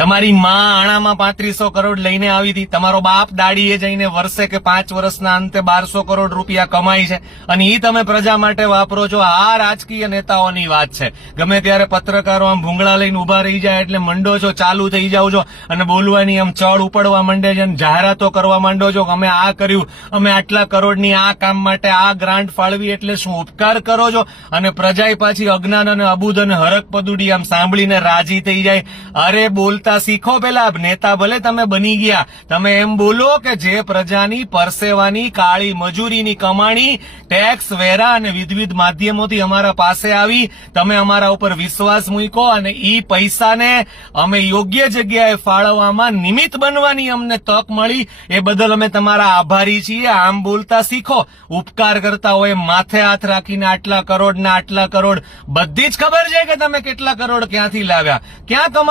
તમારી માં આણામાં 3500 કરોડ લઈને આવી હતી, તમારો બાપ દાડીએ જઈને વર્ષે કે 5 વર્ષના અંતે 1200 કરોડ રૂપિયા કમાઈ છે અને ઈ તમે પ્રજા માટે વાપરો છો. આ રાજકીય નેતાઓની વાત છે. ગમે ત્યારે પત્રકારો આમ ભૂંગળા લઈને ઉભા રહી જાય એટલે મંડો છો, ચાલુ થઈ જાવ છો અને બોલવાની આમ ચડ ઉપડવા માંડે છે અને જાહેરાતો કરવા માંડો છો કે અમે આ કર્યું, અમે આટલા કરોડની આ કામ માટે આ ગ્રાન્ટ ફાળવી. એટલે શું ઉપકાર કરો છો? અને પ્રજાએ પાછી અજ્ઞાન અને અબુદ અને હરક પદુડી આમ સાંભળીને રાજી થઈ જાય. અરે બોલતા શીખો. પેલા નેતા ભલે તમે બની ગયા, તમે એમ બોલો કે જે પ્રજાની પરસેવાની કાળી મજૂરીની કમાણી ટેક્સ વેરા અને વિવિધ માધ્યમોથી અમારા પાસે આવી, તમે અમારા ઉપર વિશ્વાસ મૂક્યો અને ઈ પૈસાને અમે યોગ્ય જગ્યાએ ફાળવવામાં નિમિત્ત બનવાની અમને તક મળી. એ બદલ અમે તમારા આભારી છીએ. આમ બોલતા શીખો. ઉપકાર કરતા હોય માથે હાથ રાખીને આટલા કરોડ ને આટલા કરોડ, બધી જ ખબર છે કે તમે કેટલા કરોડ ક્યાંથી લાવ્યા, ક્યાં